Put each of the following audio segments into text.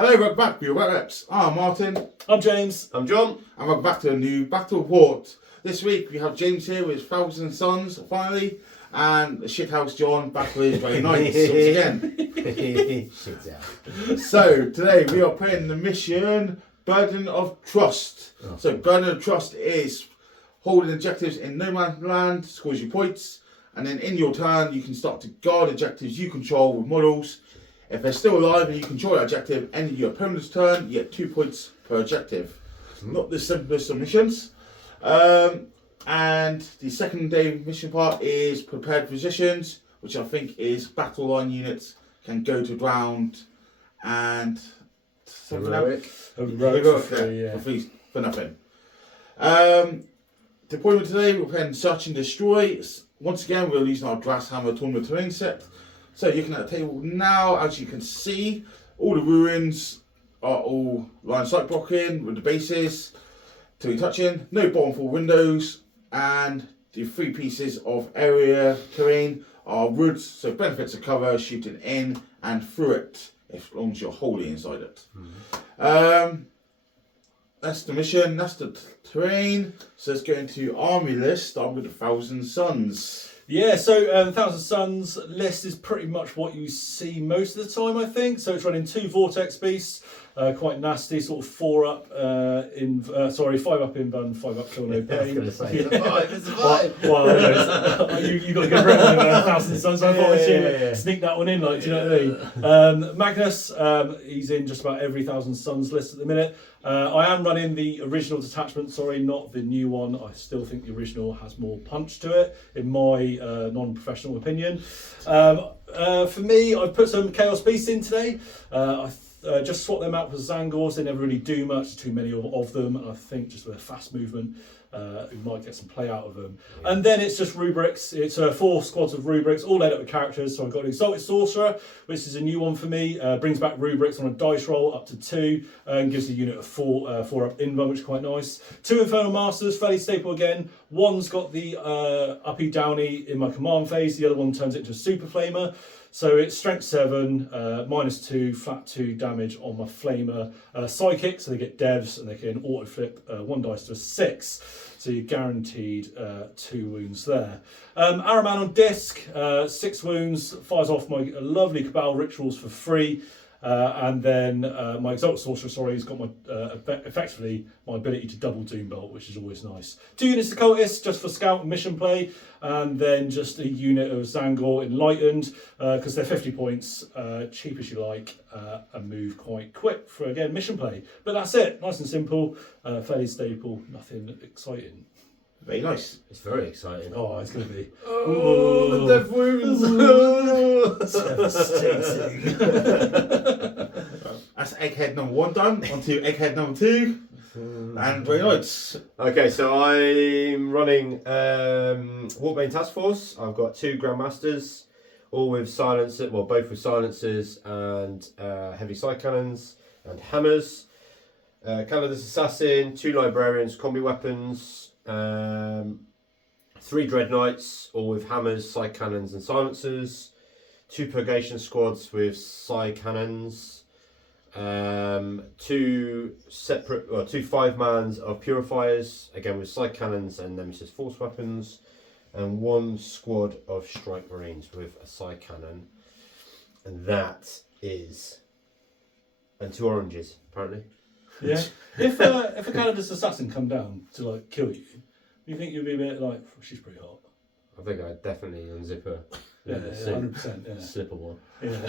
Hello, welcome back to your Wet Reps. I'm Martin. I'm James. I'm John. And welcome back to a new battle report. This week we have James here with Thousand Sons, finally, and Shithouse John back with his Grey Knights once again. So, today we are playing the mission Burden of Trust. Oh. So, Burden of Trust is holding objectives in no man's land, scores you points, and then in your turn you can start to guard objectives you control with models. If they're still alive and you control that objective, ending your opponent's turn, you get 2 points per objective. Not the simplest of missions. And the second day mission part is prepared positions, which I think is battle line units can go to ground and something else. For nothing. Deployment today, we're playing Search and Destroy. Once again, we're using our Glasshammer Tournament Terrain set. So you're looking at the table now, as you can see, all the ruins are all line sight blocking with the bases to be touching, no bottom floor windows, and the 3 pieces of area terrain are woods, so benefits of cover, shooting in and through it, as long as you're wholly inside it. That's the mission, that's the terrain. So let's go into army list, starting with the Thousand Sons. Yeah, so Thousand Sons list is pretty much what you see most of the time, I think. So it's running 2 Vortex Beasts, quite nasty, sort of 5 up in Bun, 5 up Kill No Pain. I was going to say, it's a 5. Well, you got to go for it on Thousand Sons, so I thought I'd sneak that one in, like, do you know what I mean? Magnus, he's in just about every Thousand Sons list at the minute. I am running the original detachment, not the new one. I still think the original has more punch to it, in my non-professional opinion. For me, I've put some Chaos Beasts in today. I just swap them out for Zangors. They never really do much, too many of them, and I think just with a fast movement, we might get some play out of them. And then it's just rubrics. It's 4 squads of rubrics, all laid up with characters. So I've got an Exalted Sorcerer, which is a new one for me. Brings back rubrics on a dice roll up to 2, and gives a unit of 4 up invuln, which is quite nice. 2 Infernal Masters, fairly staple again. One's got the uppy downy in my command phase. The other one turns it into a Super Flamer. So it's strength 7, -2, flat 2 damage on my flamer. Psychic, so they get devs and they can auto flip 1 dice to a 6. So you're guaranteed 2 wounds there. Araman on disc, 6 wounds, fires off my lovely Cabal rituals for free. And then my Exalted Sorcerer, has got my effectively my ability to double Doom Bolt, which is always nice. 2 units of Cultists, just for scout and mission play, and then just a unit of Zangor Enlightened, because they're 50 points, cheap as you like, and move quite quick for, again, mission play. But that's it, nice and simple, fairly staple, nothing exciting. Very nice. It's very exciting. Oh, it's going to be. Oh, the death wounds! That's egghead number 1 done. On to egghead number 2. And very nice. Okay, so I'm running Walkbane Task Force. I've got 2 Grandmasters, all with silencers, well, both with silencers and heavy side cannons and hammers. Canada's Assassin, 2 Librarians, combi weapons. 3 Dread Knights, all with hammers, side cannons and silencers. 2 Purgation Squads with side cannons. 2 5-mans of Purifiers, again with side cannons and Nemesis Force weapons. And 1 squad of Strike Marines with a side cannon. And that is... And 2 oranges, apparently. Yeah. If a Canada's Assassin come down to like kill you, you think you'd be a bit like, she's pretty hot? I think I'd definitely unzip her. Yeah, 100%. Yeah. Slip one. Yeah.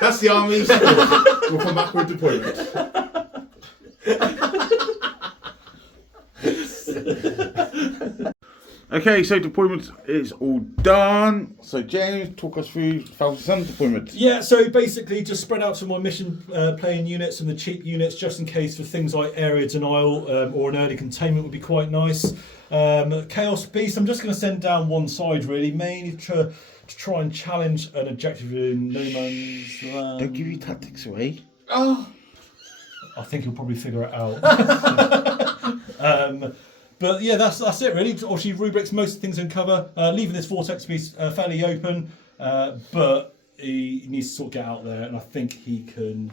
That's the army. We'll come back with deployment. Okay, so deployment is all done. So James, talk us through Thousand Sons deployment. Yeah, so basically just spread out some of my mission playing units and the cheap units, just in case for things like area denial or an early containment would be quite nice. Chaos Beast, I'm just going to send down one side really, mainly to try and challenge an objective in no man's land. Don't give your tactics away. Oh, I think you'll probably figure it out. But yeah, that's it really. Obviously, rubrics, most things in cover. Leaving this vortex piece fairly open, but he needs to sort of get out there, and I think he can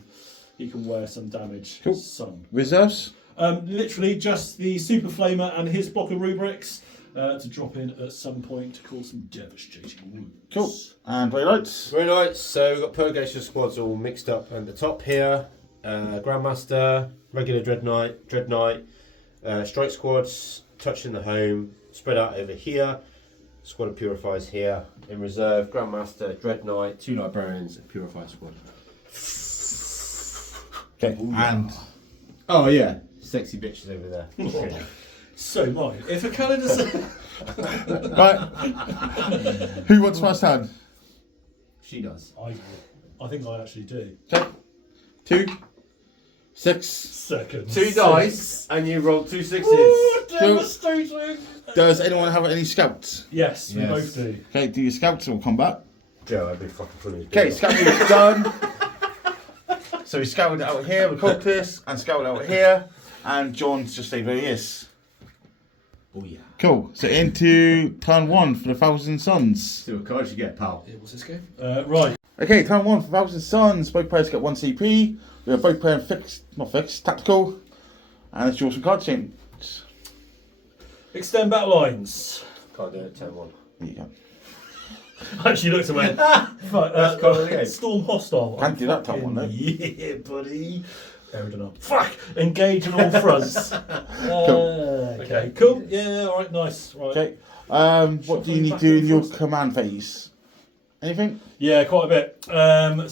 he can wear some damage. Cool. Some. Reserves? Literally just the Super Flamer and his block of rubrics to drop in at some point to cause some devastating wounds. Cool. And Grey Knights? Very nice. So we've got Purgation squads all mixed up at the top here. Grandmaster, regular Dread Knight, Strike squads, touching the home, spread out over here. Squad of Purifiers here. In reserve, Grandmaster, Dread Knight, 2 Librarians, and Purifier squad. Okay. And Oh yeah, sexy bitches over there. So mine. If a calendar says right. Who wants first hand? She does. I think I actually do. Okay. 2, 6. Seconds. 2 dice, and you roll 2 sixes. Ooh, devastating. Does anyone have any scouts? Yes, we Yes. both do. Okay, do your scouts or combat? Joe, I'd be fucking funny. Okay, scouting is done. So we scouted out here with Cultist and scouted out here. And John's just stayed where he is. Oh yeah. Cool. So into turn 1 for the Thousand Suns. See what cards you get, pal. What's this game? Right. Okay, turn 1 for Thousand Suns. Both players get 1 CP. We are both playing tactical. And let's draw some card change. Extend battle lines. Can't do it, 10-1. There you go. I actually looked and went, fuck, That's kind of the game. Storm hostile. Can't do that turn 1 though. Yeah, buddy. Fair enough. Fuck! Engage on all fronts. Okay, cool. Yeah, alright, nice. Right. Okay. What do you need to do in your command phase? Anything? Yeah, quite a bit. I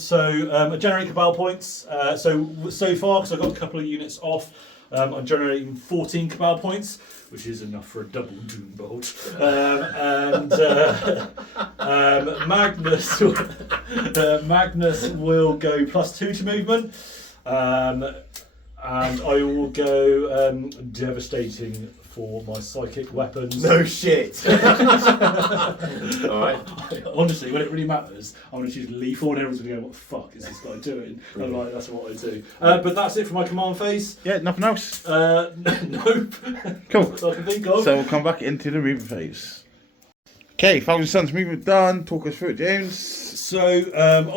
generate Cabal points. So far, because I got a couple of units off, I'm generating 14 Cabal points, which is enough for a double Doom Bolt. Magnus will go +2 to movement. And I will go devastating for my psychic weapons. No shit. Alright. Honestly, when it really matters, I'm going to choose lethal and everyone's going to go, what the fuck is this guy doing? And like, that's what I do. But that's it for my command phase. Yeah, nothing else? Nope. Cool. That's all I can think of. So we'll come back into the movement phase. Okay, Thousand Suns movement done. Talk us through it, James. So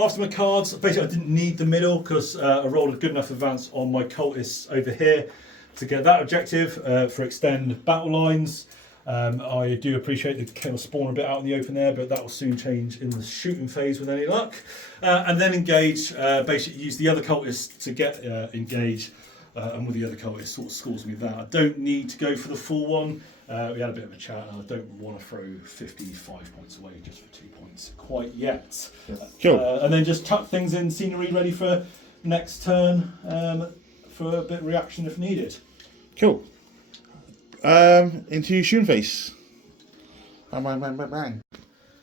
after my cards, basically I didn't need the middle because I rolled a good enough advance on my cultists over here to get that objective for extend battle lines. I do appreciate the Chaos Spawn a bit out in the open there, but that will soon change in the shooting phase with any luck. And then engage, basically use the other cultists to get engage, and with the other cultists sort of scores me that. I don't need to go for the full one. We had a bit of a chat and I don't want to throw 55 points away just for 2 points quite yet. Cool. And then just tuck things in scenery ready for next turn for a bit of reaction if needed. Cool. Into shooting phase. Bang, bang, bang, bang, bang.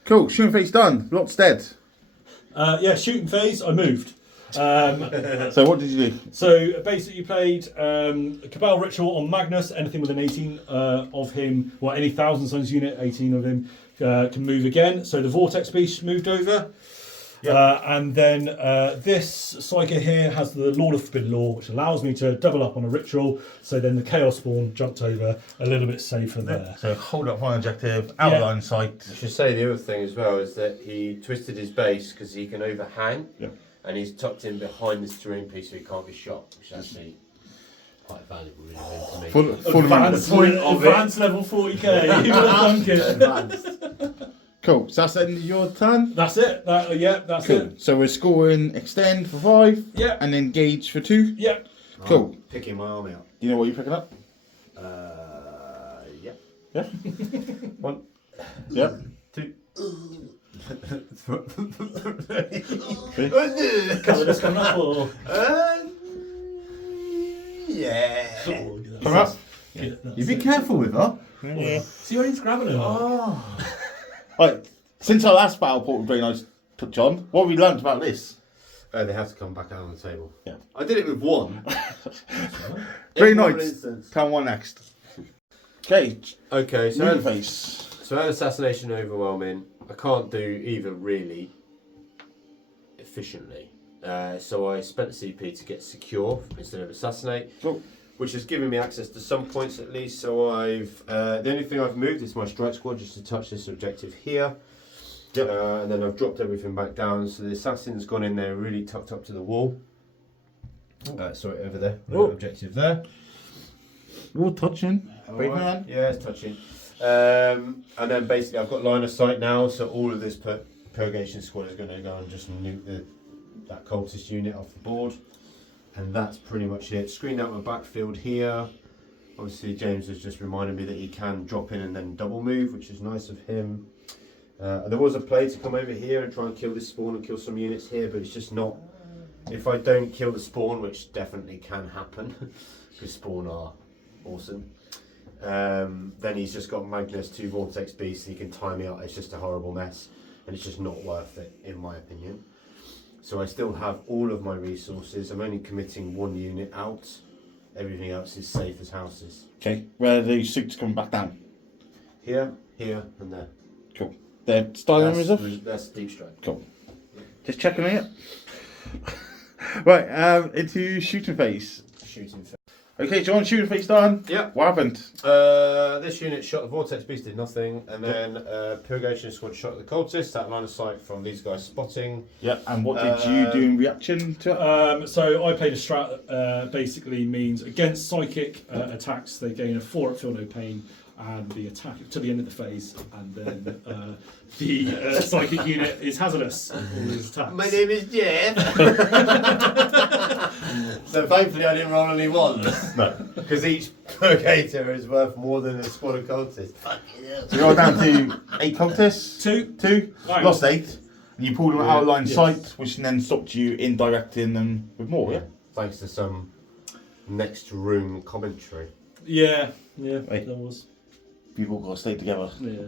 Cool, shooting phase done. Lot's dead. Yeah, shooting phase, I moved. So what did you do? So basically you played Cabal Ritual on Magnus, anything with an 18 of him, well any Thousand Suns unit, 18 of him can move again. So the Vortex Beast moved over. Yep. And then this Psyker here has the Lord of Forbidden Law, which allows me to double up on a ritual. So then the Chaos Spawn jumped over a little bit safer there. So hold up one objective, outline sight. I should say the other thing as well is that he twisted his base because he can overhang. Yep. And he's tucked in behind this terrain piece so he can't be shot, which is actually quite valuable really to me. Advanced level 40k. You would have done it. Cool. So that's the end of your turn? That's it. That's cool. it. So we're scoring extend for 5. Yeah. And engage for 2. Yeah. Cool. I'm picking my army out. Do you know what you're picking up? Yeah. Yeah. 1. Yep. 2. Colour's coming up or? Yeah. Come up. Yeah, You be careful with her. Yeah. See where he's grabbing her. Right. Since our last battle port with Very Nice John, what have we learnt about this? They have to come back out on the table. Yeah. I did it with 1. Very In one nice. instance. Turn 1 next. Okay. Okay, Moving phase. So I had assassination overwhelming. I can't do either really efficiently. So I spent the CP to get secure instead of assassinate, Cool. which has given me access to some points at least. So I've the only thing I've moved is my strike squad just to touch this objective here. Yep. And then I've dropped everything back down. So the assassin's gone in there really tucked up to the wall. Sorry, over there. Oh. Objective there. All touching. Brave Alright. man. Yeah, it's touching. And then basically I've got line of sight now, so all of this purgation squad is going to go and just nuke that cultist unit off the board. And that's pretty much it. Screened out my backfield here. Obviously James has just reminded me that he can drop in and then double move, which is nice of him. There was a play to come over here and try and kill this spawn and kill some units here, but it's just not... If I don't kill the spawn, which definitely can happen, because spawn are awesome, then he's just got Magnus, 2 Vortex Beasts, he can tie me out. It's just a horrible mess, and it's just not worth it, in my opinion. So I still have all of my resources. I'm only committing 1 unit out. Everything else is safe as houses. Okay, where are the suits coming back down? Here, here, and there. Cool. They're styling reserve? That's deep strike. Cool. Just checking it. Right, into shooting phase. Shooting. Okay, John, shooting phase done. Yep. What happened? This unit shot the Vortex Beast, did nothing, and then Purgation Squad shot the cultist. That line of sight from these guys spotting. Yeah, and what did you do in reaction to it? So I played a strat basically means against psychic attacks they gain a 4 at feel no pain and the attack to the end of the phase, and then the psychic unit is hazardous. All these attacks. My name is Jeff. So thankfully I didn't roll any ones. No. Because each Purgator is worth more than a squad of cultists. So you're down to 8 cultists? 2. 2? Right. Lost 8. And you pulled them out of line Yes. sight, which then stopped you in directing them with more, yeah? Thanks to some next room commentary. Yeah, Wait. there was. You've all got to stay together. Yeah.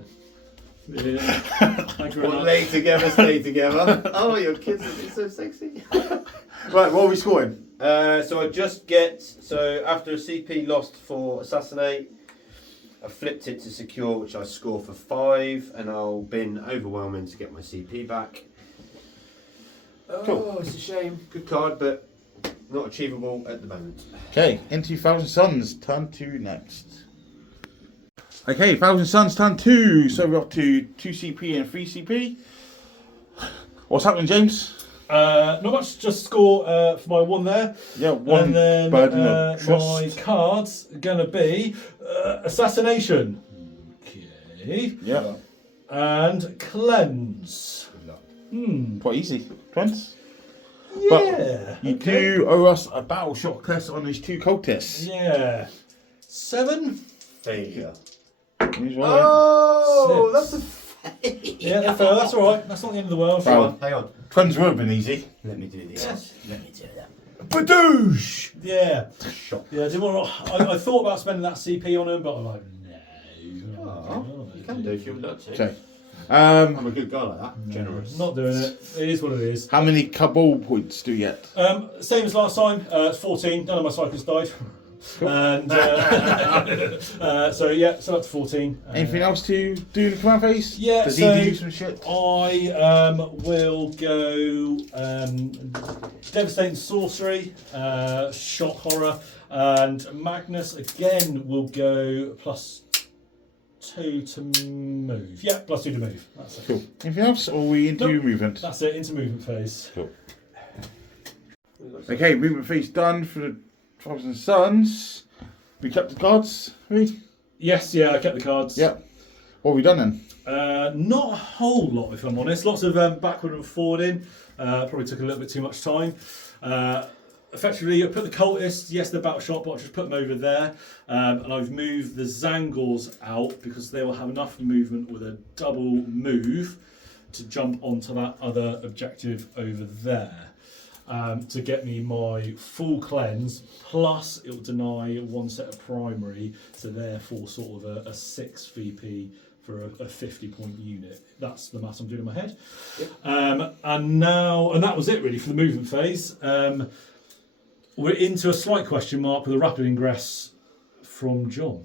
Thank you very What much. lay together, stay together. Oh, your kids are so sexy. Right, what are we scoring? So I just get, so after a CP lost for Assassinate, I flipped it to Secure, which I score for 5, and I'll bin Overwhelming to get my CP back. Cool. Oh, it's a shame. Good card, but not achievable at the moment. Okay, into Thousand Suns, turn 2 next. Okay, Thousand Suns, turn 2. So we're up to 2 CP and 3 CP. What's happening, James? Not much, just score for my 1 there. Yeah, 1 And then burden of my trust. cards are going to be Assassination. Okay. Yeah, And Cleanse. quite easy. Twins. Yeah. You do owe us a battle shock test on these 2 cultists. Yeah. 7. Failure. Here's one. Oh, 6. that's a failure. Yeah, that's all right. That's not the end of the world. Hang on, hang on. Twins would have been easy. Let me do this. Yes. Let me do that. Badoosh! Yeah. Shock. Yeah, I didn't want to, I thought about spending that CP on him, but I'm like, no. Oh, you can do if you would like to. Okay. I'm a good guy like that. Generous. Not doing it. It is what it is. How many Cabal points do you get? Same as last time. It's 14. None of my cyclists died. And so yeah, so up to 14. Anything else to do in the command phase? Yeah, Does so he do some shit? I will go Devastating Sorcery, Shock Horror, and Magnus again will go +2 to move. Yeah, +2 to move. That's it. Cool. Anything else? Or are we into Nope. movement? That's it, into movement phase. Cool. Okay, movement phase done for the Thousand Suns. We kept the cards, we? Yes, yeah, I kept the cards. Yeah. What have we done then? Not a whole lot, if I'm honest. Lots of backward and forwarding. Probably took a little bit too much time. Effectively, I put the cultists, yes, they're battle shot, but I just put them over there. And I've moved the Zangors out because they will have enough movement with a double move to jump onto that other objective over there. To get me my full cleanse, plus it will deny 1 set of primary, so therefore sort of a 6 VP for a 50-point unit. That's the maths I'm doing in my head. Yep. And that was it really for the movement phase. We're into a slight question mark with a rapid ingress from John.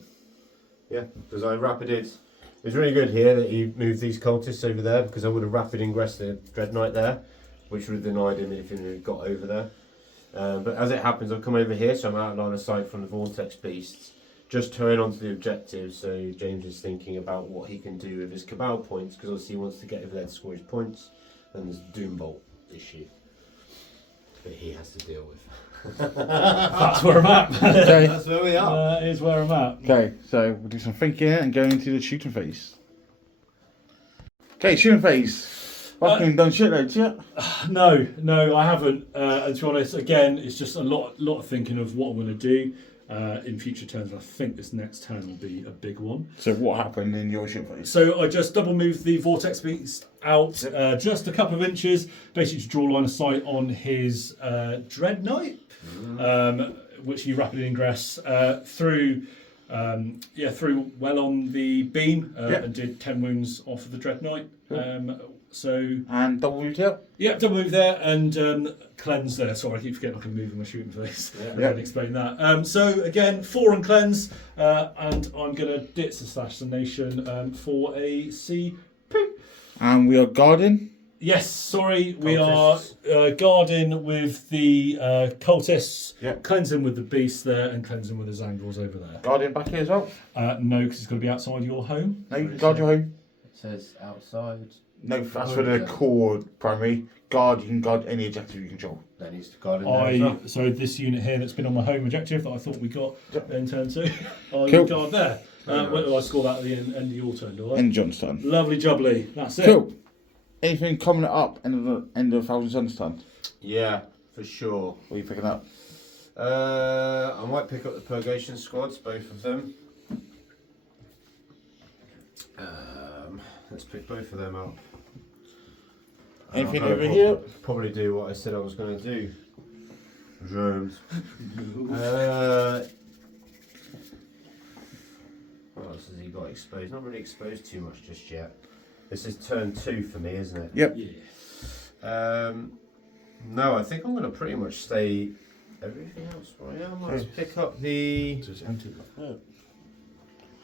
Yeah, because I rapided. It's really good here that you moved these cultists over there, because I would have rapid ingressed the Dread Knight there, which would have denied him if he had got over there. But as it happens, I've come over here, so I'm out of line of sight from the Vortex Beasts. Just turn onto the objective, so James is thinking about what he can do with his Cabal points, because obviously he wants to get over there to score his points. Then there's the Doombolt issue. bit he has to deal with. That's where I'm at. Okay. That's where we are. That is where I'm at. Okay, so we'll do some thinking and go into the shooting phase. Okay, shooting phase. Fucking done shitloads yet? No, I haven't. And to be honest, again, it's just a lot of thinking of what I'm going to do in future turns. I think this next turn will be a big one. So what happened in your shooting phase? So I just double moved the vortex beast out just a couple of inches, basically to draw line of sight on his dread knight, which he rapidly ingress through well on the beam and did 10 wounds off of the dread knight. And double moved here? Yeah, double move there and cleanse there. Sorry, I keep forgetting I can move in my shooting phase. I didn't explain that. So again, 4 on cleanse, and I'm going to ditch the assassination for a CP. And we are guarding. Yes, sorry, we are guarding with the cultists, cleansing with the beast there, and cleansing with the Zangors over there. Guardian back here as well? No, because it's going to be outside your home. No, guard your home. It says outside. No, that's for the core primary. Guard, you can guard any objective you control. That needs to guard in there as well. So this unit here that's been on my home objective that I thought we got in turn 2, I Cool. guard there. When do I score that at the end of your turn, do I? End John's turn. Lovely jubbly, that's it. Cool. Anything coming up end of Thousand Suns turn? Yeah, for sure. What are you picking up? I might pick up the Purgation squads, both of them. Let's pick both of them up. Anything over here? Probably do what I said I was going to do. Drones. What else has he got exposed? Not really exposed too much just yet. This is turn 2 for me, isn't it? Yep. Yeah. No, I think I'm going to pretty much stay everything else where I am. Let's pick up the...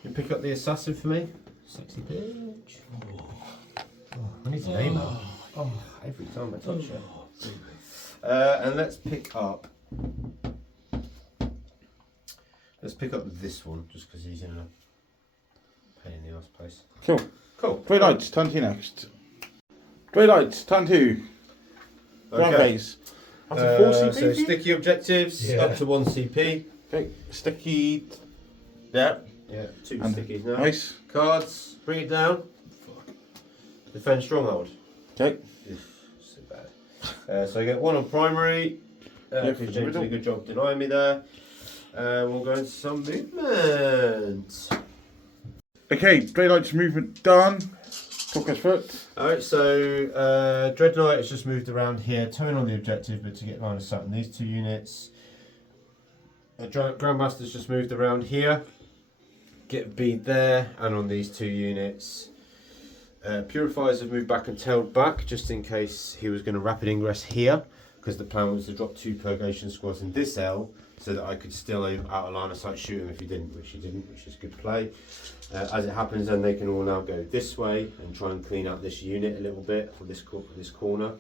You pick up the assassin for me? Sexy bitch. I need to name that. Every time I touch it. And let's pick up this one, just because he's in a pain in the arse place. Cool. Grey Knights, turn 2 next. Grey Knights, turn 2. Ground phase. Up to 4 CP? So sticky objectives, up to 1 CP. Okay, sticky. Yeah. Yeah, 2 And stickies now. Nice. Cards, bring it down. Defend stronghold. Okay. So bad. So I get 1 on primary. Because James did a good job denying me there. We'll go into some movement. Okay, Grey Knights movement done. Talk us through it. Alright, so Dread Knight has just moved around here, towing on the objective, but to get line of sight on these 2 units. Grandmaster's just moved around here. Get a bead there, and on these 2 units. Purifiers have moved back and tailed back, just in case he was going to rapid ingress here, because the plan was to drop 2 Purgation squads in this L, so that I could still out of line of sight shoot him if he didn't, which he didn't, which is good play. As it happens, then they can all now go this way and try and clean out this unit a little bit for this corner.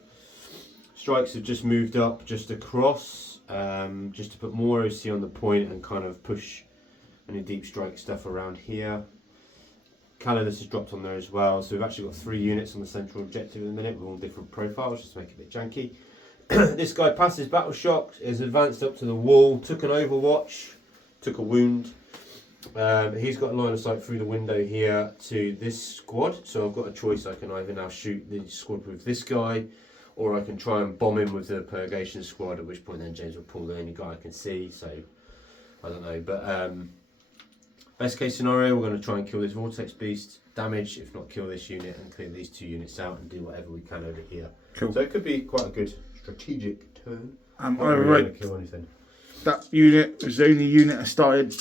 Strikes have just moved up just across, just to put more OC on the point and kind of push any deep strike stuff around here. Calidus has dropped on there as well, so we've actually got 3 units on the central objective in a minute with all different profiles, just to make it a bit janky. This guy passes battle shock, is advanced up to the wall, took an overwatch, took a wound. He's got a line of sight through the window here to this squad, so I've got a choice. I can either now shoot the squad with this guy, or I can try and bomb him with the Purgation squad, at which point then James will pull the only guy I can see, so I don't know. But best case scenario, we're going to try and kill this Vortex Beast, damage, if not kill this unit, and clear these 2 units out and do whatever we can over here. Cool. So it could be quite a good strategic turn. I'm Not really right. gonna kill anything. That unit was the only unit that started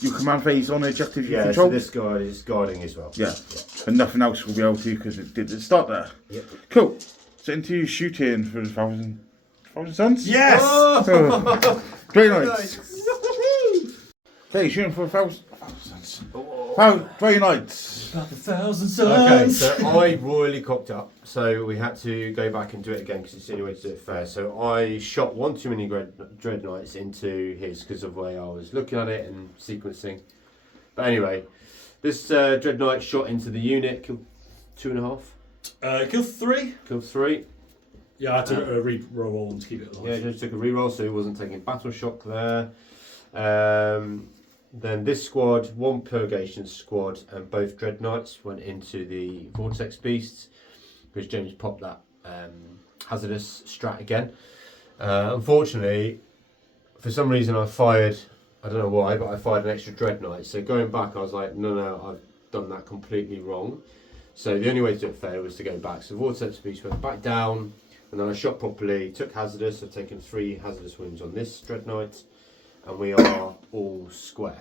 your command phase on the objective you control. So this guy is guarding as well. Yeah. And nothing else will be able to because it didn't start there. Yep. Cool. So into shooting for the Thousand Suns? Yes! Oh. Grey Knights. Okay, shooting for Thousand Suns. Grey Knights. About 1,000 Okay, suns. so I royally cocked up, so we had to go back and do it again because it's the only way to do it fair. So I shot 1 too many Dread Knights into his because of the way I was looking at it and sequencing. But anyway, this Dread Knight shot into the unit, killed 2.5. Kill 3. Killed 3. Yeah, I had to re-roll on to keep it alive. Yeah, just took a reroll, so he wasn't taking battle shock there. Then this squad, one Purgation squad, and both Dreadknights went into the Vortex Beasts, because James popped that hazardous strat again. Unfortunately, for some reason I fired, I don't know why, but I fired an extra Dreadknight. So going back, I was like, no, I've done that completely wrong. So the only way to do it fair was to go back. So Vortex Beast went back down, and then I shot properly, took hazardous. I've taken 3 hazardous wounds on this Dreadknight, and we are all square.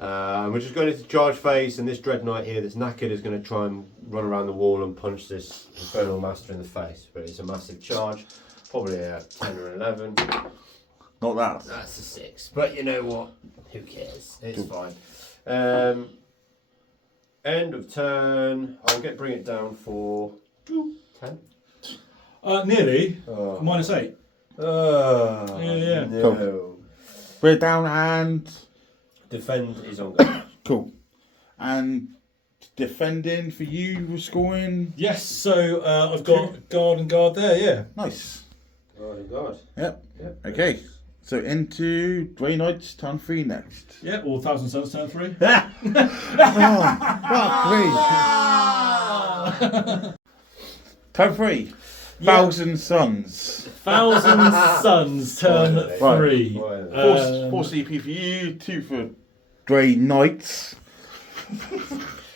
We're just going into charge phase, and this Dreadknight here that's knackered is going to try and run around the wall and punch this Infernal Master in the face. But it's a massive charge, probably a 10 or 11. Not that. That's a 6. But you know what? Who cares? It's fine. End of turn. I'll bring it down for 10. Nearly. Oh. -8. Yeah. No. Cool. We're down and Defend is on go. cool. And defending for you was scoring. Yes, so I've got guard and guard there, yeah. Nice. Oh God. Yep. Okay. So into Grey Knight's turn 3 next. Yeah, all 1,000 Suns turn 3. Turn 3. 1,000 Suns. 1,000 Suns turn Right. 3. Right. 4 CP for you, 2 for Grey Knights.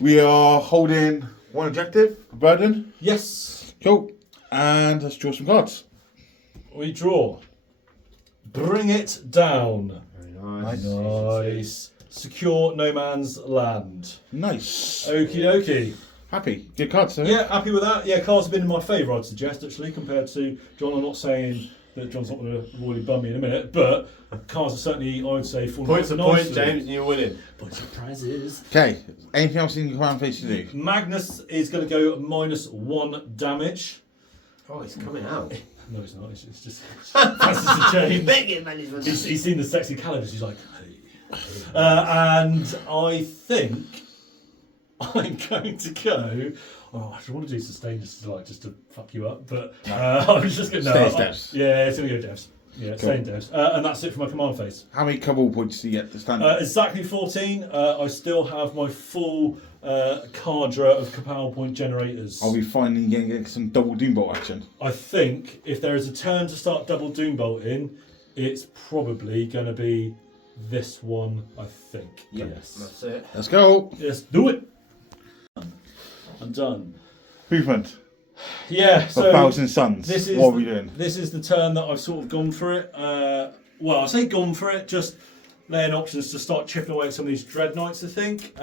We are holding 1 objective, burden. Yes, Cool. And let's draw some cards. we draw. Bring it down. Very nice. Nice. Secure no man's land. Nice. Okie dokie. Happy. Good cards, sir. Yeah, happy with that. Yeah, cards have been in my favour, I'd suggest, actually, compared to John. I'm not saying that John's not going to royally bum me in a minute, but cards are certainly, I would say, full Points to point, James, and you're winning. Points of prizes. Okay. Anything else in your command phase to do? Magnus is going to go -1 damage. Oh, it's coming out. No, it's not. It's just passes the change. Big man, He's seen the sexy calibers. He's like, hey. And I think I'm going to go. Oh, I want to do sustain just to fuck you up, but I was just going to. Stay as devs. Yeah, it's going to go devs. Yeah, Cool. staying devs. And that's it for my command phase. How many couple points do you get to stand? Exactly 14. I still have my full cadre of Capal point generators. Are we finally going to get some double Doombolt action? I think if there is a turn to start double Doombolting, it's probably going to be this one, I think. Yep, Yes. that's it. Let's go. Yes, do it. I'm done. Movement. Yeah, For so 1,000 Suns. this is What are we doing? This is the turn that I've sort of gone for it. Well, I say gone for it, just laying options to start chipping away at some of these Dreadknights, I think.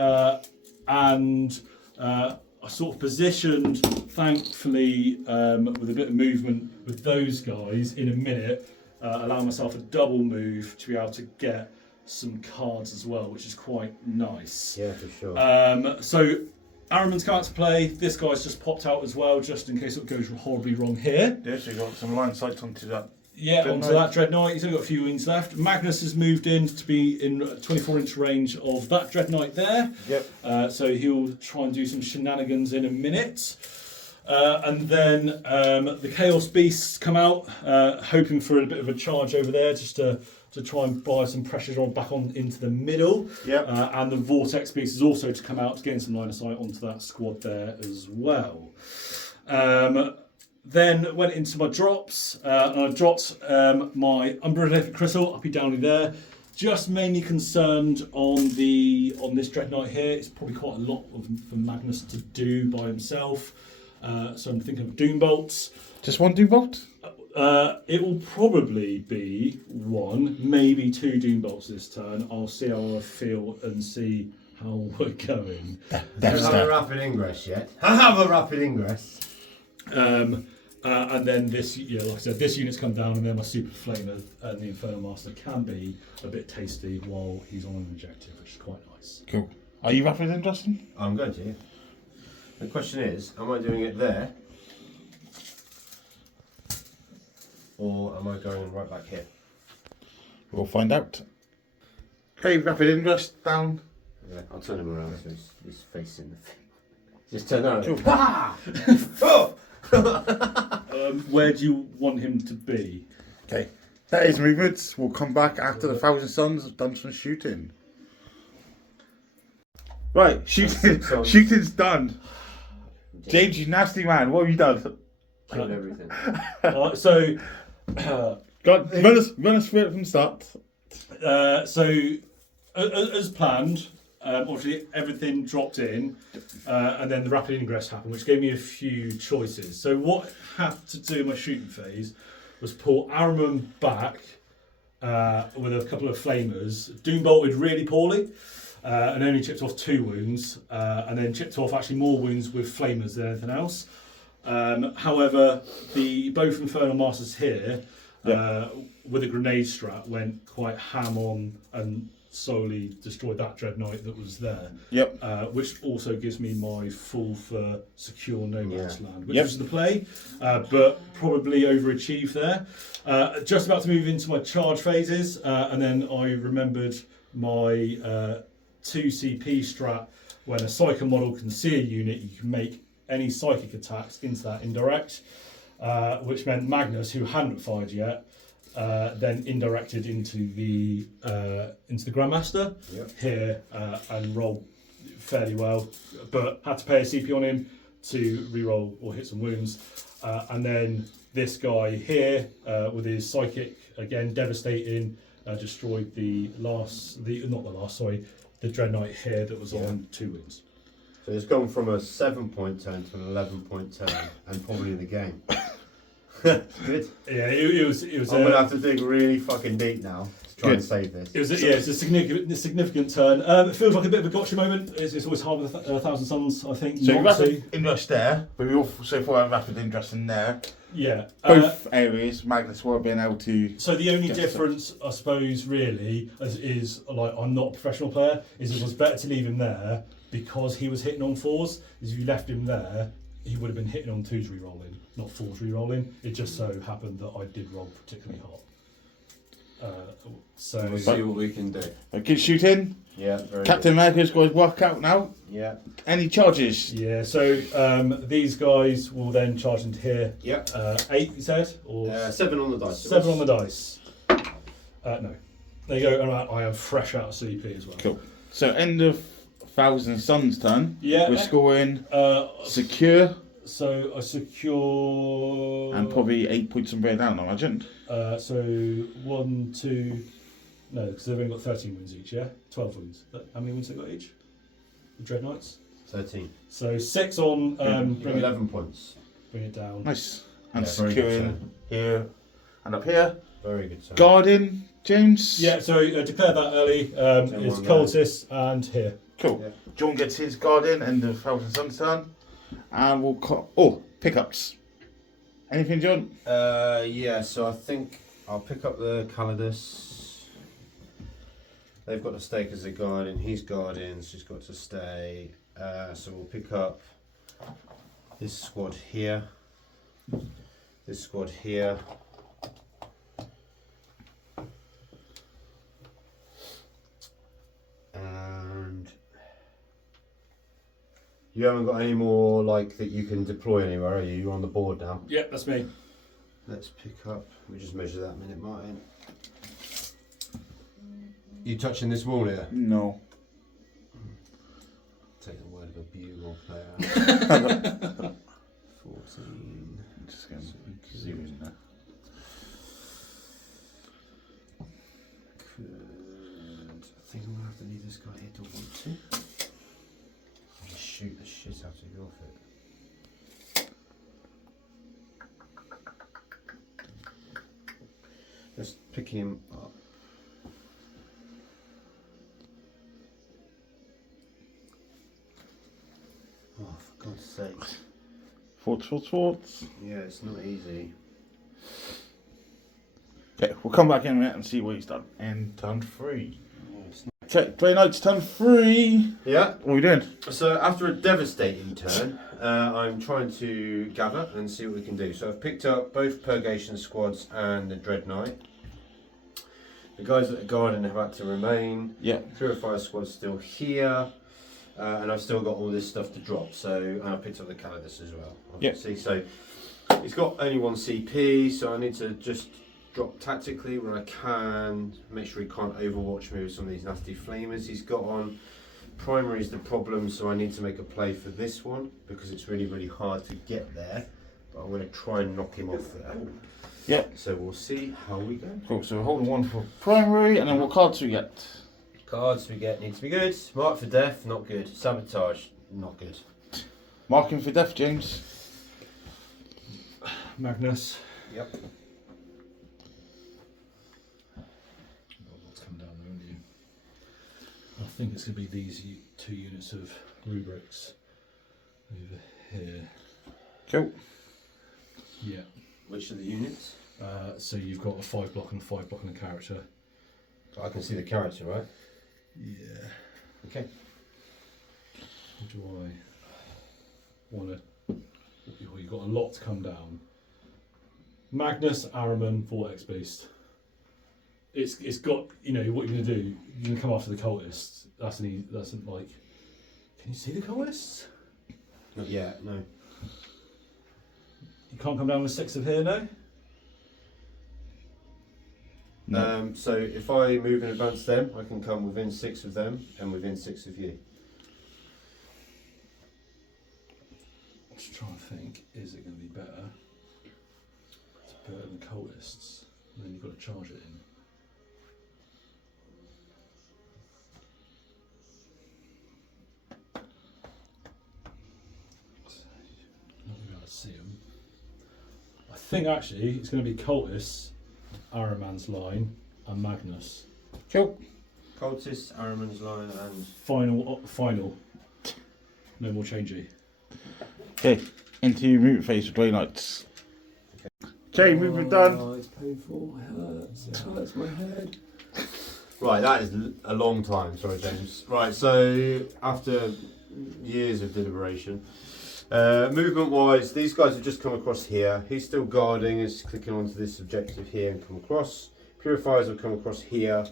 And I sort of positioned, thankfully, with a bit of movement with those guys in a minute, allowing myself a double move to be able to get some cards as well, which is quite nice. Yeah, for sure. So Araman's come out to play. This guy's just popped out as well, just in case it goes horribly wrong here. Yeah, so you got some line sights onto that. Yeah, Dreadknight. onto that Dreadknight. He's only got a few wings left. Magnus has moved in to be in 24-inch range of that Dreadknight there. Yep. So he'll try and do some shenanigans in a minute. And then the Chaos Beasts come out, hoping for a bit of a charge over there, just to try and buy some pressure on back on into the middle. Yep. And the Vortex Beast is also to come out to gain some line of sight onto that squad there as well. Then went into my drops, and I dropped my Unprolific Crystal uppy downy there. Just mainly concerned on this Dreadknight here. It's probably quite a lot for Magnus to do by himself. So I'm thinking of Doombolts. Just one Doombolt? It will probably be 1, maybe 2 Doombolts this turn. I'll see how I feel and see how we're going. Don't have a rapid ingress yet. I have a rapid ingress. And then this, like I said, this unit's come down, and then my Super Flamer and the Infernal Master can be a bit tasty while he's on an objective, which is quite nice. Cool. Are you rapid in, Justin? I'm going to. The question is, am I doing it there? Or am I going right back here? We'll find out. Okay, rapid ingress down. Yeah, I'll turn him around so he's facing the thing. Just turn around. Cool. Ah! Oh! Where do you want him to be? Okay, that is movements. We'll come back after the 1,000 Suns have done some shooting. Right, shooting's done. James, you nasty man. What have you done? Killed everything. So, God, run us through it from the start. As planned, obviously everything dropped in, and then the rapid ingress happened, which gave me a few choices. So what I had to do in my shooting phase was pull Araman back with a couple of flamers. Doom bolted really poorly, and only chipped off 2 wounds, and then chipped off actually more wounds with flamers than anything else. However, both Infernal Masters here, with a grenade strat, went quite ham on and solely destroyed that Dread Knight that was there. Yep. Which also gives me my full for secure no man's land, which Yep. was the play, but probably overachieved there. Just about to move into my charge phases, and then I remembered my 2 CP strat. When a psychic model can see a unit, you can make any psychic attacks into that indirect, which meant Magnus, who hadn't fired yet, then indirected into the Grandmaster here and rolled fairly well, but had to pay a CP on him to reroll or hit some wounds. And then this guy here with his psychic, again devastating, destroyed the Dread Knight here that was on 2 wounds. So it's gone from a 7-point turn to an 11-point turn, and probably the game. Good. Yeah, it was. I'm gonna have to dig really fucking deep now to try and save this. It's a significant turn. It feels like a bit of a gotcha moment. It's always hard with 1,000 Suns, I think. So not rapid to. ingress there, but we also thought rapid ingress in there. Yeah. Both areas, Magnus were being able to. So the only difference, I suppose, really, is like I'm not a professional player. Is it was better to leave him there because he was hitting on 4s. Is if you left him there, he would have been hitting on 2s re-rolling, not 4s re-rolling. It just so happened that I did roll particularly hot. So We'll see what we can do. Good shooting. Yeah, very Captain America's got his work out now. good. Yeah. Any charges? yeah, so these guys will then charge into here. Yeah. 8, you said, or 7 on the dice. 7 on the dice. No, there you go. And I am fresh out of CP as well. Cool. So end of 1,000 Suns turn. Yeah. We're scoring Uh, secure so I secure and probably 8 points and bear down, I imagine. So 1, 2. No, because they've only got 13 wounds each. Yeah, 12 wounds. How many wounds they got each? The Dread Knights. 13. So 6 on. Bring 11 points. Bring it down. Nice. And Yeah, very good securing turn. here and up here. Very good turn. Guarding, James. Yeah. So declare that early. It's one cultists and here. Cool. Yeah. John gets his guarding end of 1,000 Suns turn. And we'll pickups. Anything, John? Yeah, so I think I'll pick up the Calidus. They've got to stay because they're guarding. He's guarding, so he's got to stay. So we'll pick up this squad here. This squad here. And you haven't got any more like that you can deploy anywhere, are you? You're on the board now. Yeah, that's me. Let's pick up. Let me just measure that a minute, Martin. You touching this wall here? No. Take the word of a bugle player. 14. Just going to zoom in there. I think I'm going to have to leave this guy here till 1, 2. I'll just shoot the shit out of your fit. Just pick him up. Oh, for God's sake. Forts. Yeah, it's not easy. Okay, we'll come back in a minute and see what he's done. In turn 3. Oh, it's not- Okay, Grey Knight's turn 3. Yeah. What are we doing? So after a devastating turn, I'm trying to gather and see what we can do. So I've picked up both Purgation squads and the Dread Knight. The guys that are guarding have had to remain. Yeah. Purifier squad's still here. And I've still got all this stuff to drop. So and I picked up the Calidus as well, obviously. So He's got only 1 CP, so I need to just drop tactically where I can. Make sure he can't overwatch me with some of these nasty flamers he's got on. Primary is the problem, so I need to make a play for this one because it's really, really hard to get there. But I'm going to try and knock him off there. Yep. So we'll see how we go. Cool, so we're holding 1 for primary, and then what cards do we get? Cards we get need to be good. Mark for death, not good. Sabotage, not good. Marking for death, James. Magnus. Yep. What's come down there, haven't you? I think it's going to be these 2 units of rubrics over here. Cool. Yeah. Which are the units? So you've got a 5 block and a 5 block and a character. I can see the character, right? Yeah. Okay. Do I want to? Well, you've got a lot to come down. Magnus, Araman, Vortex Beast. It's got, you know, what you're going to do. You're going to come after the cultists. That's like. Can you see the cultists? Not yet, no. You can't come down with 6 of here, no? No. So if I move in advance them, I can come within 6 of them and within 6 of you. Just trying to think, is it going to be better? It's better than the cultists. And then you've got to charge it in. Not going to be able to see them. I think actually it's going to be cultists, Araman's line, and Magnus. Cool. Cultist, Araman's line, and Final. No more changey. Okay, into movement phase with Grey Knights. Okay, movement done. Oh, it's painful. It hurts my head. right, that is a long time. Sorry, James. Right, so after years of deliberation, movement-wise, these guys have just come across here. He's still guarding. Is clicking onto this objective here and come across. Purifiers have come across here.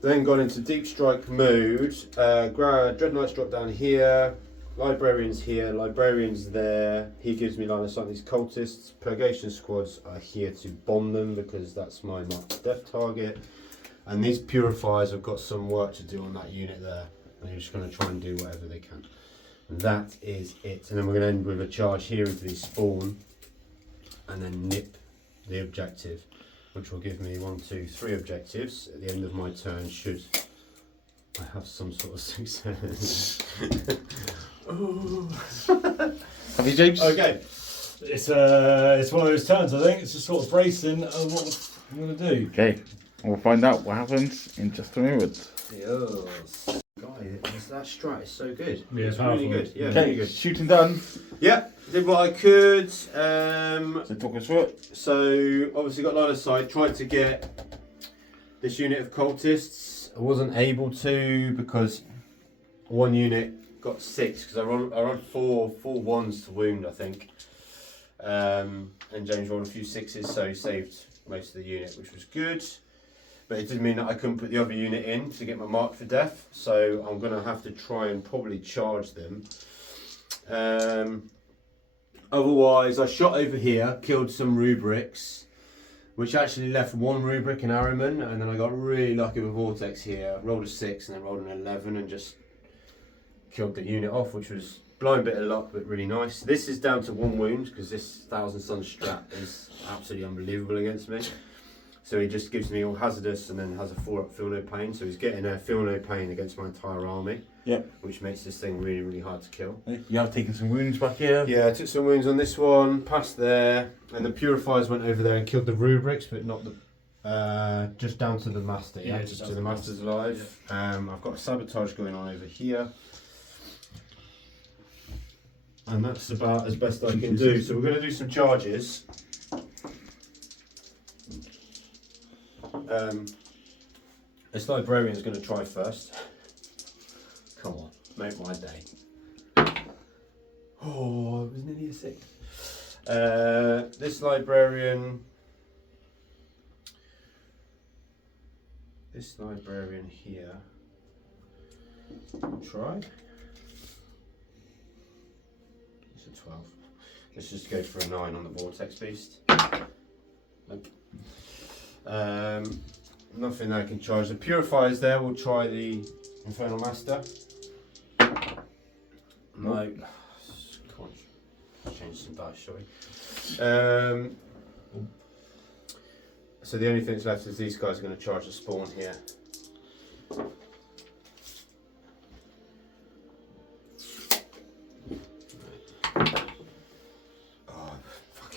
Then gone into deep strike mode. Dread Knights drop down here. Librarians here, Librarians there. He gives me line of sight on these cultists. Purgation squads are here to bomb them because that's my mark for death target. And these Purifiers have got some work to do on that unit there. And they're just going to try and do whatever they can. And that is it. And then we're going to end with a charge here into the spawn. And then nip the objective. Which will give me 1, 2, 3 objectives at the end of my turn should I have some sort of success. Have you, James? Okay. It's one of those turns. I think it's just sort of bracing of what I'm going to do. Okay, we'll find out what happens in just a moment. Yes. Guy, that strat is so good. Yeah, it's powerful. really good. Yeah, Okay, really good. shooting done. Yeah, did what I could. So talk us through it. So obviously got line of sight. Tried to get this unit of cultists. I wasn't able to because one unit got 6 because I run 4 ones to wound, I think. And James rolled a few 6s, so he saved most of the unit, which was good. But it did mean that I couldn't put the other unit in to get my mark for death, so I'm going to have to try and probably charge them. Otherwise, I shot over here, killed some rubrics, which actually left 1 rubric in Araman, and then I got really lucky with Vortex here. Rolled a 6 and then rolled an 11 and just killed the unit off, which was blind bit of luck, but really nice. This is down to 1 wound because this Thousand Sun strat is absolutely unbelievable against me. So he just gives me all hazardous and then has a 4-up feel no pain. So he's getting a feel no pain against my entire army. Yep. Which makes this thing really, really hard to kill. You have taken some wounds back here. Yeah, I took some wounds on this one, passed there, and the Purifiers went over there and killed the rubrics, but not the just down to the master. Yeah, Yeah, just to the master's alive. Yeah. I've got a sabotage going on over here. And that's about as best I can do. So we're going to do some charges. This librarian's going to try first. Come on, make my day. Oh, it was nearly a 6. This librarian here will try. It's a 12. Let's just go for a 9 on the vortex beast. Nope. Nothing that can charge. The purifiers there. We'll try the Infernal Master. No. Come on. Change some dice, shall we? So the only thing that's left is these guys are going to charge the spawn here.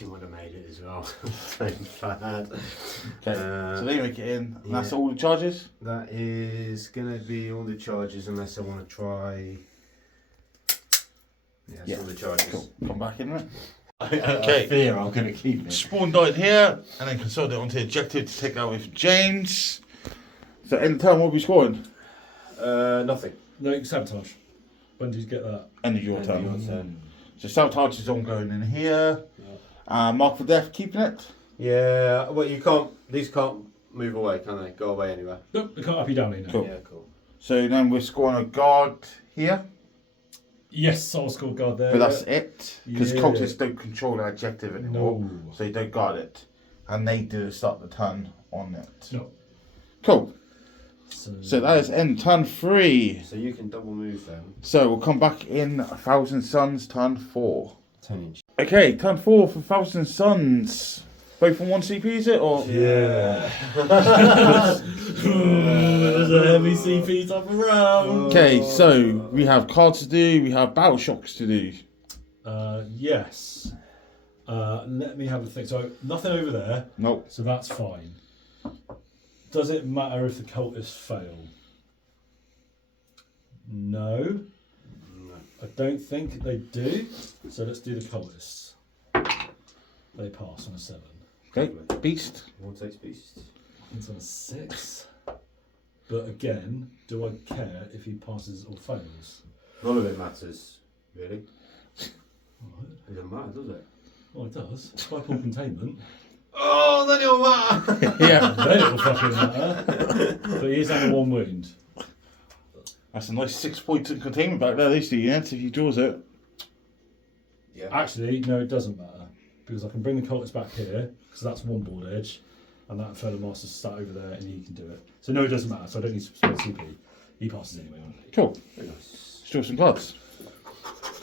Would have made it as well. So bad. Okay, so they make it in, and that's all the charges? That is going to be all the charges, unless I want to try. Yeah, that's all the charges. Cool. Come back in it. I fear I'm going to keep it. Spawn died here, and then consolidate onto the objective to take out with James. So, end turn, what are we scoring? Nothing. No, sabotage. When did you get that? End of your turn. So, sabotage is ongoing in here. Mark for death, keeping it? Yeah, well, you can't. These can't move away, can they? Go away anywhere. Nope, they can't have you down here now. Cool. Yeah, cool. So then we're scoring a guard here. Yes, I'll score guard there. But that's it. Because Yeah. cultists don't control their objective anymore. No. So you don't guard it. And they do start the turn on it. No. Cool. So that is end turn 3. So you can double move them. So we'll come back in 1,000 Suns turn 4. 10 inch. Okay, turn 4 for 1,000 Suns. Both on 1 CP, is it? Or Yeah. There's a heavy CP type of round. Okay, so we have cards to do, we have battle shocks to do. Yes. Let me have a think. So nothing over there. Nope. So that's fine. Does it matter if the cultists fail? No. I don't think they do. So let's do the cultists. They pass on a 7. Okay, beast. Vortex beast. It's on a 6. But again, do I care if he passes or fails? None of it matters, really. It doesn't matter, does it? Well, it does. If I pull containment, Oh, then it'll matter. Yeah. then it'll fucking matter. But he is under 1 wound. That's a nice 6 points in containment back there, these 2 units, if he draws it. Yeah. Actually, no, it doesn't matter. Because I can bring the cultist back here, because that's 1 board edge. And that fellow master's sat over there and he can do it. So no, it doesn't matter. So I don't need to spend CP. He passes anyway. Cool. Very nice. Let's draw some cards.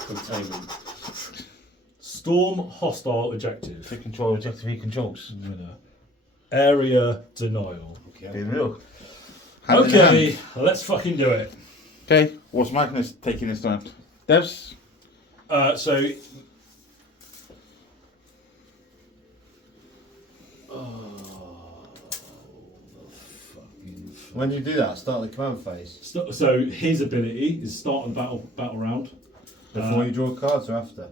Containment. Storm hostile objective. Take control of objective he controls. Winner. Area denial. Okay. Being real. Okay, let's fucking do it. Okay, what's Magnus taking this turn? Devs? So. When do you do that? Start the command phase? So his ability is start the battle round. Before you draw cards or after?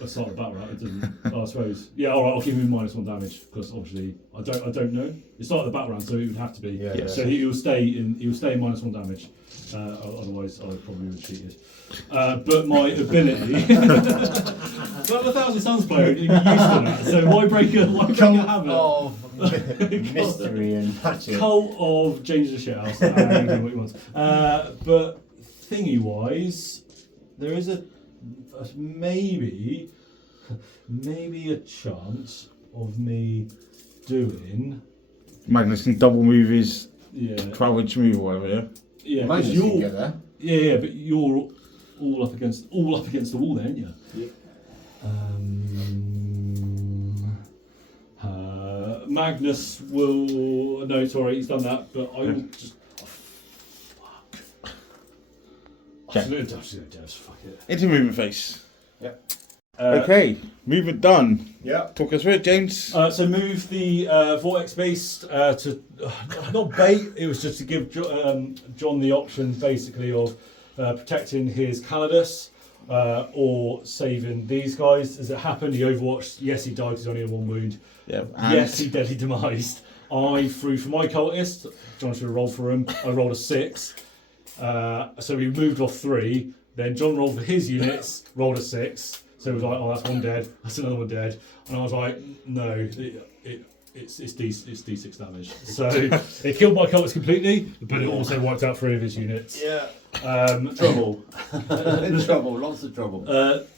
Let's start the battle round. It doesn't. I suppose. Yeah. All right. I'll give him -1 damage because obviously I don't know. You start the battle round, so it would have to be. Yeah, So he will stay in. He will stay in -1 damage. Otherwise, I probably would have cheated. But my ability. Well, I'm a Thousand Suns player. You're used to that. So why break a habit? Of mystery and magic. Cult of change the shit house. I don't know what he wants. But thingy wise, there is a maybe a chance of me doing. Magnus can double move his 12-inch Yeah. move or whatever, yeah? Yeah. 'Cause Magnus you're. can get there. Yeah, but you're all up against the wall, then, aren't you? Yeah. Magnus will. No, sorry, he's done that. But I will just. Oh, fuck. Okay. Devs, fuck it. Into movement phase. Yep. Okay, movement done. Yeah. Talk us through it, James. So move the vortex beast to not bait. It was just to give John the option, basically, of protecting his Calidus or saving these guys. As it happened, he overwatched. Yes, he died. He's only in 1 wound. Yeah. Yes, he deadly demised. I threw for my cultist. John should have rolled for him. I rolled a 6. So we moved off 3. Then John rolled for his units, rolled a 6. So it was like, oh, that's 1 dead. That's another 1 dead. And I was like, no, it's D6 damage. So it killed my cultist completely, but it also wiped out 3 of his units. Yeah. Trouble. In trouble, lots of trouble.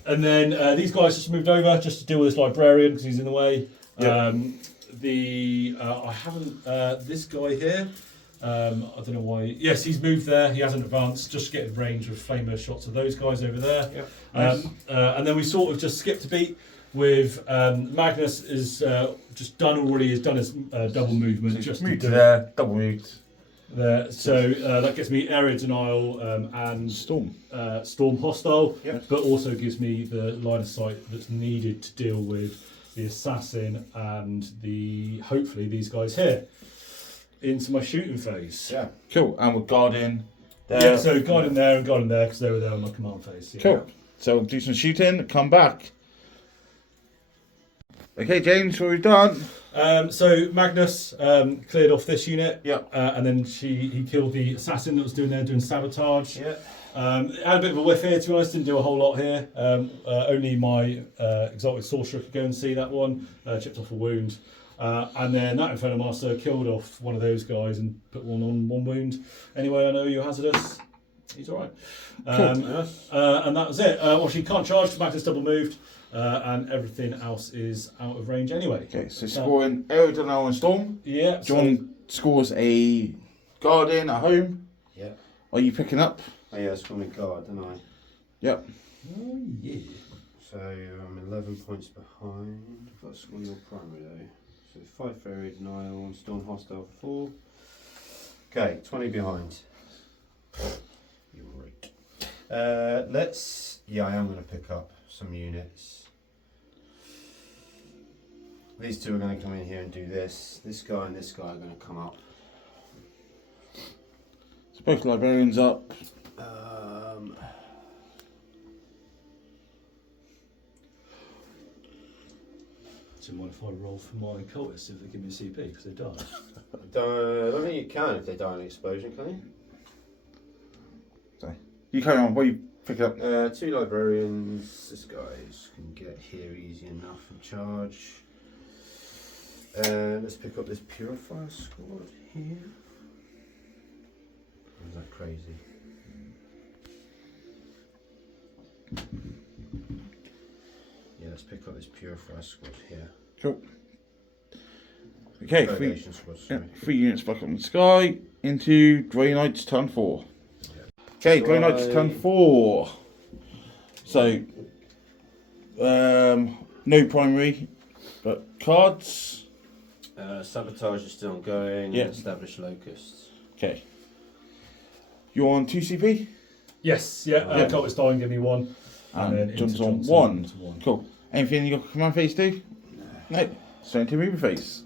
And then these guys just moved over just to deal with this librarian because he's in the way. Yep. I haven't. This guy here. I don't know why. Yes, he's moved there. He hasn't advanced. Just to get in range of flamer shots of those guys over there. Yep. Nice. And then we sort of just skipped a beat with Magnus is just done already. He's done his double movement. So just moved to to there, double moved. there. So that gets me area denial and Storm. storm hostile, Yep. but also gives me the line of sight that's needed to deal with the assassin and hopefully these guys here into my shooting phase. Yeah. Cool. And we're guarding there. Yeah, so guard in there and guard in there because they were there on my command phase. Yeah. Cool. So do some shooting, come back. Okay, James, what we've done. So Magnus cleared off this unit. Yep. And then he killed the assassin that was doing sabotage. Yeah. Had a bit of a whiff here, to be honest, didn't do a whole lot here. Only my Exalted Sorcerer could go and see that one, chipped off a wound. And then that Inferno Master killed off one of those guys and put one on 1 wound. Anyway, I know you're hazardous. He's alright. And that was it. Well, she can't charge because Magnus double moved. And everything else is out of range anyway. Okay, so scoring area denial and storm. Yeah. John scores a guardian at home. Yeah. Are you picking up? Oh yeah, it's from the guard, don't I? Yep. Oh, yeah. So I'm 11 points behind. I've got to score your primary though. So 5 for area denial and storm hostile 4. Okay, 20 behind. You're right. Let's. Yeah, I am going to pick up some units. These two are going to come in here and do this. This guy and this guy are going to come up. So both librarians up. Do you mind if I roll for my cultists if they give me a CP because they die? I don't think you can if they die in an explosion, can you? Sorry. You carry on. What are you picking up? 2 librarians. This guys can get here easy enough and charge. Let's pick up this purifier squad here. Or is that crazy? Yeah, let's pick up this purifier squad here. Cool. Okay, Purgation squad, yeah, sorry. 3 units back up in the sky into Grey Knights turn 4. Okay, So Grey Knights turn 4. So, no primary, but cards. Sabotage is still ongoing. Yeah. Establish locusts. Okay. You're on 2 CP? Yes, yeah. Yeah. Cultist dying, give me 1. And then John's into on Johnson, 1. into 1. Cool. Anything in your command phase do? No. So into moving phase.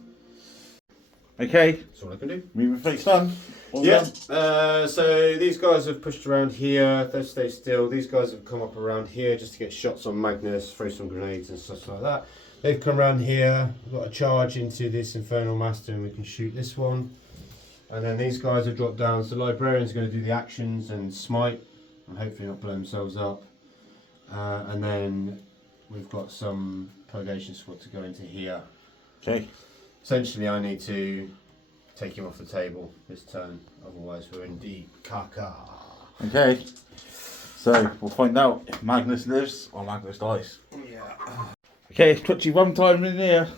Okay, That's all I can do. moving phase done. All Yeah. done. So these guys have pushed around here. They stay still. These guys have come up around here just to get shots on Magnus, throw some grenades and stuff like that. They've come around here. We've got a charge into this Infernal Master, and we can shoot this one. And then these guys have dropped down. So the Librarian's going to do the actions and smite, and hopefully not blow themselves up. And then we've got some Purgation Squad to go into here. Okay. Essentially, I need to take him off the table this turn, otherwise we're in deep caca. Okay. So we'll find out if Magnus lives or Magnus dies. Yeah. Okay, twitchy one time in here.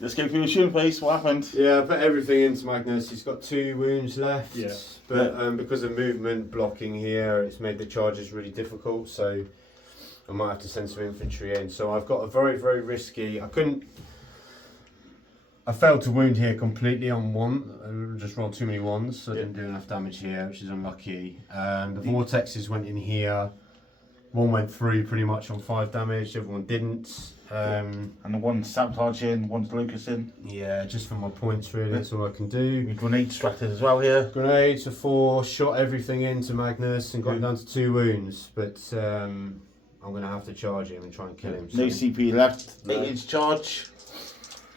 Let's go through the shooting phase. What happened? Yeah, I put everything into Magnus. He's got 2 wounds left. Yeah. But because of movement blocking here, it's made the charges really difficult. So I might have to send some infantry in. So I've got a very, very risky. I failed to wound here completely on 1. I just rolled too many 1s, so I didn't do enough damage here, which is unlucky. The vortexes went in here. 1 went through pretty much on 5 damage. The other one didn't. And the one's sabotaging, one's Lucasing. Yeah, just for my points really. That's all I can do. With grenade distracted as well here. Grenades for 4, shot everything into Magnus and got him down to 2 wounds. But I'm going to have to charge him and try and kill him. No So, CP left. No. 8-inch charge.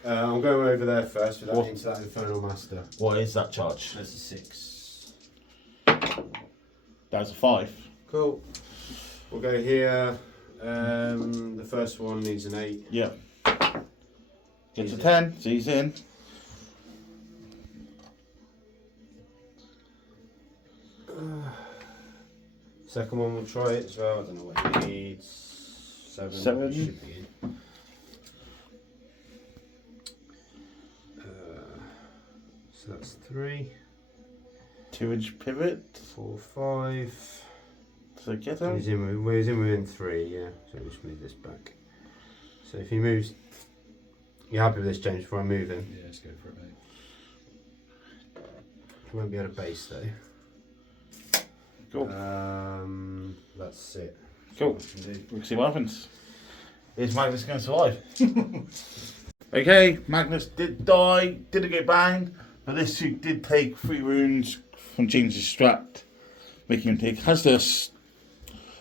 I'm going over there first with that What? into that Infernal Master. What is that charge? That's a 6. That's a 5. Cool. We'll go here. The first one needs an 8. Yeah. Gets a 10, so he's in. Second one we'll try it as well. I don't know what he needs. 7. Should be in. So that's 3. 2-inch pivot. 4, 5. So get him. He's in within 3, yeah. So we'll just move this back. So if he moves, you're happy with this, James, before I move him? Yeah, let's go for it, mate. He won't be able to base though. Cool. That's it. Cool. We'll see what happens. Is Magnus going to survive? Okay, Magnus did die, didn't get banged, but this suit did take 3 wounds from James's strat, making him take hazardous.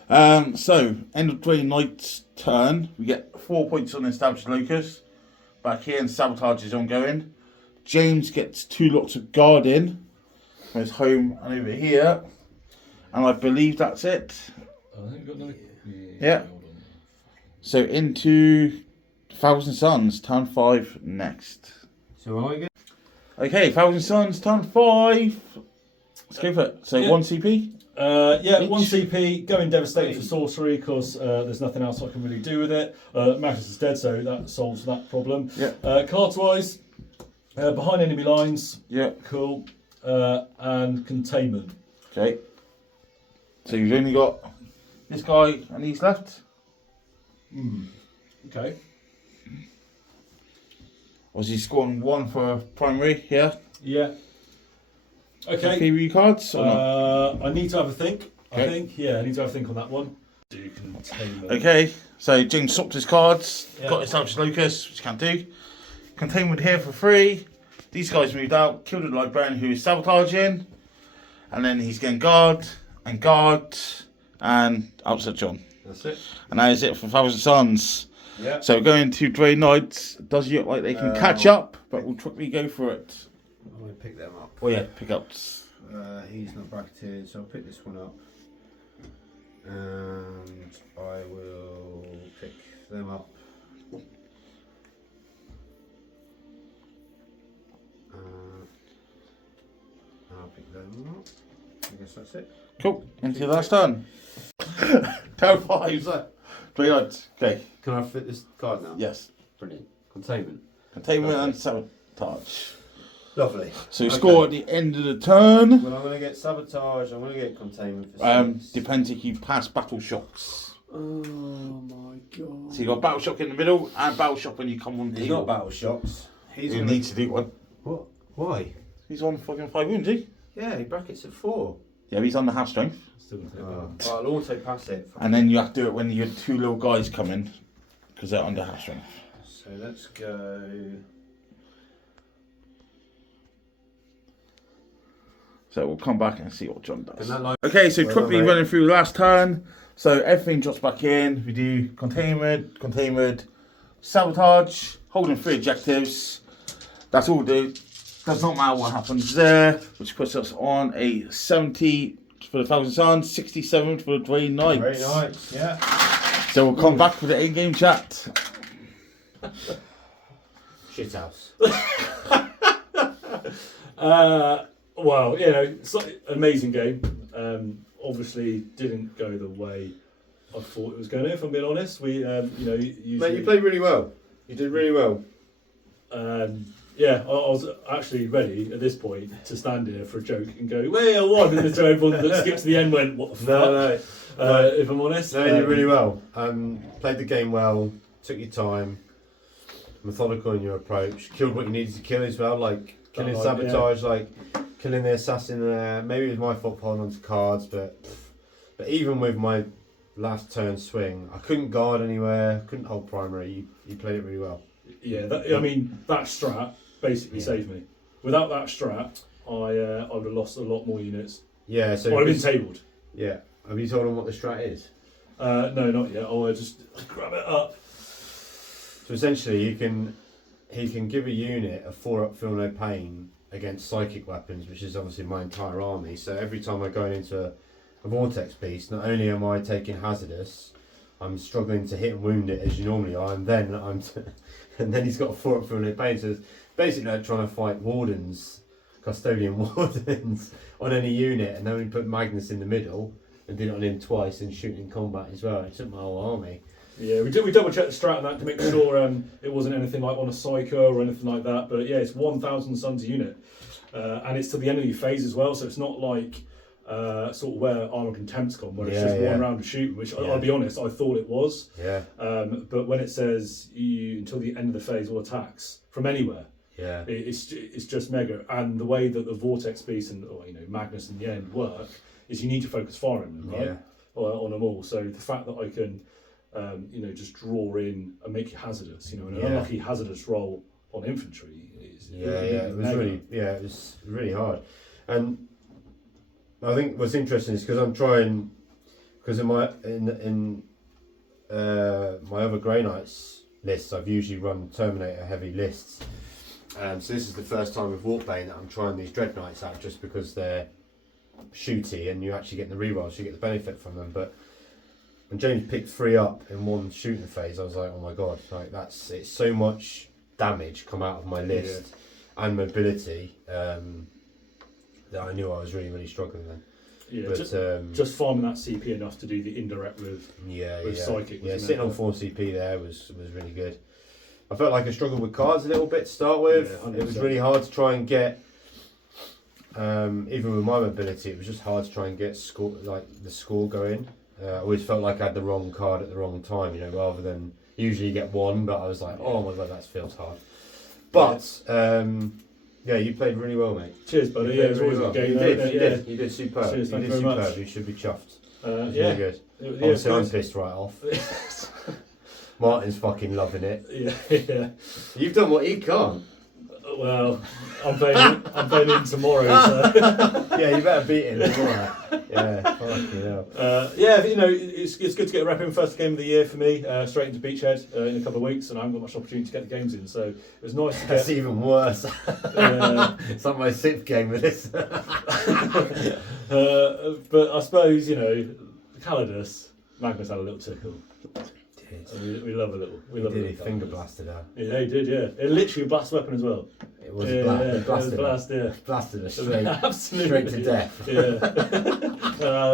So, end of Grey Knight's turn, we get 4 points on established locus. Back here, and sabotage is ongoing. James gets 2 lots of guard in from his home and over here. And I believe that's it. I think we've got no. Yeah. Hold on. So into Thousand Suns, turn 5 next. So I get. Okay, Thousand Suns, turn 5. Let's go for it. So Yeah. 1 CP. Yeah, Each. 1 CP, going Devastate for sorcery because there's nothing else I can really do with it. Magnus is dead, so that solves that problem. Yeah. Cards wise, behind enemy lines, Yeah. cool, and containment. Okay. So you've only got this guy and he's left. Okay. Was he scoring 1 for primary? Yeah. Yeah. Okay. PV cards or not? I need to have a think. Okay. I think, yeah, I need to have a think on that one. Do containment. Okay. So James swapped his cards. Yeah. Got established locus, which can't do. Containment here for 3. These guys moved out. Killed a librarian who is sabotaging. And then he's getting guard and upset John. That's it. And that is it for Thousand Suns. Yeah. So going to Grey Knights, does look like they can catch up, but we'll quickly go for it. I'm going to pick them up. Oh yeah, pickups. He's not bracketed, so I'll pick this one up. And I will pick them up. I'll pick them up. I guess that's it. Cool. Into the last turn. Turn 5. Grey Knights. Okay. Can I fit this card now? Yes. Brilliant. Containment. Containment Lovely. and sabotage. Lovely. So score at the end of the turn. Well, I'm going to get sabotage. I'm going to get containment. For 6. Depends if you pass battle shocks. Oh my god. So you got battle shock in the middle and battle shock when you come on the He's not battle shocks. He's You gonna... need to do one. What? Why? He's on fucking 5 wounds, is he? Yeah, he brackets at 4. Yeah, he's on the half strength. Still gonna take Oh. that. I'll auto pass it. And then you have to do it when you have 2 little guys come in, because they're under half strength. So let's go. So we'll come back and see what John does. Can that line- Okay, so Well quickly done, mate. running through the last turn. So everything drops back in. We do containment, sabotage, holding 3 objectives. That's all we do. Does not matter what happens there, which puts us on a 70 for the Thousand Suns, 67 for the Grey Knights. Very nice, yeah. So we'll come back with the in-game chat. Shithouse. Well, you know, it's like an amazing game. Obviously, didn't go the way I thought it was going to. If I'm being honest, we, you know, usually, Mate, you played really well. You did really well. yeah, I was actually ready at this point to stand here for a joke and go, "Well, I won," and so everyone that skipped to the end went, "What the fuck?" No. If I'm honest, No, you did really well. Played the game well. Took your time. Methodical in your approach. Killed what you needed to kill as well, like killing Right, sabotage, like killing the assassin there. Maybe it was my fault for holding on to cards, but even with my last turn swing, I couldn't guard anywhere. Couldn't hold primary. You played it really well. yeah, I mean, that strat basically saved me. Without that strat, I would have lost a lot more units. Yeah. So I would have been tabled. yeah. Have you told him what the strat is? No, not yet. I'll just grab it up. So essentially, he can give a unit a 4-up feel no pain against psychic weapons, which is obviously my entire army. So every time I go into a vortex beast, not only am I taking hazardous, I'm struggling to hit and wound it as you normally are, and then I'm and then he's got a 4 up full of pain. So it's basically like trying to fight wardens, custodian wardens on any unit, and then we put Magnus in the middle and did it on him twice and shoot in combat as well. It took my whole army. Yeah, we double checked the strat on that to make sure it wasn't anything like on a psycho or anything like that. But yeah, it's 1,000 suns a unit, and it's to the end of your phase as well. So it's not like sort of where Armour Contempt's gone, where it's just one round of shooting. Which I'll be honest, I thought it was. Yeah. But when it says you until the end of the phase, all attacks from anywhere. Yeah. It's just mega, and the way that the Vortex Beast and Magnus in the end work is you need to focus fire on them, right? Yeah. On them all. So the fact that I can just draw in and make you hazardous, an unlucky hazardous roll on infantry is it was really hard. And I think what's interesting is because I'm trying, because in my other Grey Knights lists, I've usually run Terminator heavy lists. So this is the first time with Warpbane that I'm trying these Dread Knights out, just because they're shooty and you actually get the rerolls, so you get the benefit from them. But when James picked 3 up in one shooting phase, I was like, oh my god, like it's so much damage come out of my list and mobility that I knew I was really, really struggling then. Yeah, but, just farming that CP enough to do the indirect with psychic. Yeah, sitting on 4 CP there was really good. I felt like I struggled with cards a little bit to start with. Yeah, it was really hard to try and get, even with my mobility, it was just hard to try and get the score going. I always felt like I had the wrong card at the wrong time, rather than usually you get 1, but I was like, oh my god, that feels hard. But you played really well, mate. Cheers, buddy. Yeah, it was always a good game. You did superb. Cheers, you thank did you very superb. much. You should be chuffed. Really good. Obviously, I'm pissed right off. Martin's fucking loving it. Yeah. You've done what he can't. Well, I'm playing him tomorrow. So. Yeah, you better beat him tomorrow. Yeah, fucking hell. It's good to get a rep in. First game of the year for me. Straight into Beachhead in a couple of weeks, and I haven't got much opportunity to get the games in. So it was nice to get. That's even worse. It's like my 6th game with this. But I suppose Calidus, Magnus had a little tickle. We love a little. He finger blasted her. Yeah, he did. Yeah, it literally a blast weapon as well. It was a blast. Blasted her straight, absolutely straight to death. Yeah.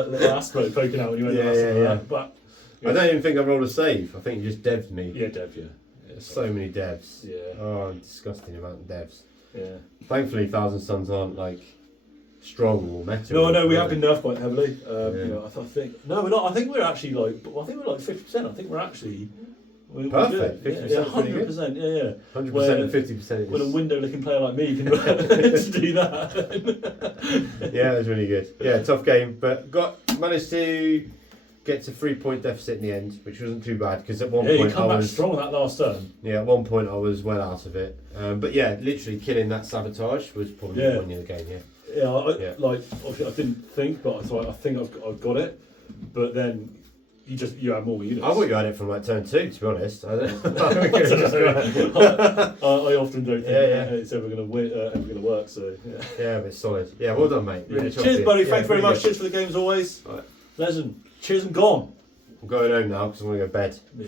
Little aspirate poking out when you went yeah. But I don't even think I rolled a save. I think you just dev'd me. Yeah, dev. Yeah. So many devs. Yeah. Oh, disgusting amount of devs. Yeah. Thankfully, Thousand Suns aren't like strong or meta. No, we have been nerfed quite heavily. I think no, we're not. I think we're actually like 50%. I think we're actually perfect. 50%, 100%. Yeah. 100% and 50%. When a window-looking player like me can to do that. Yeah, it was really good. Yeah, tough game, but managed to get to 3-point deficit in the end, which wasn't too bad because at one point you come back strong that last turn. Yeah, at one point I was well out of it. But yeah, literally killing that sabotage was probably winning the game. Yeah. Like obviously I didn't think, but I think I've got it. But then you have more units. I thought you had it from like turn 2, to be honest. I often don't think it's ever going to work. So yeah, but it's solid. Yeah, well done, mate. Really cheers, buddy. Thanks very much. Cheers for the game as always. Right. Legend. Cheers and gone. I'm going home now because I want to go to bed. Yeah.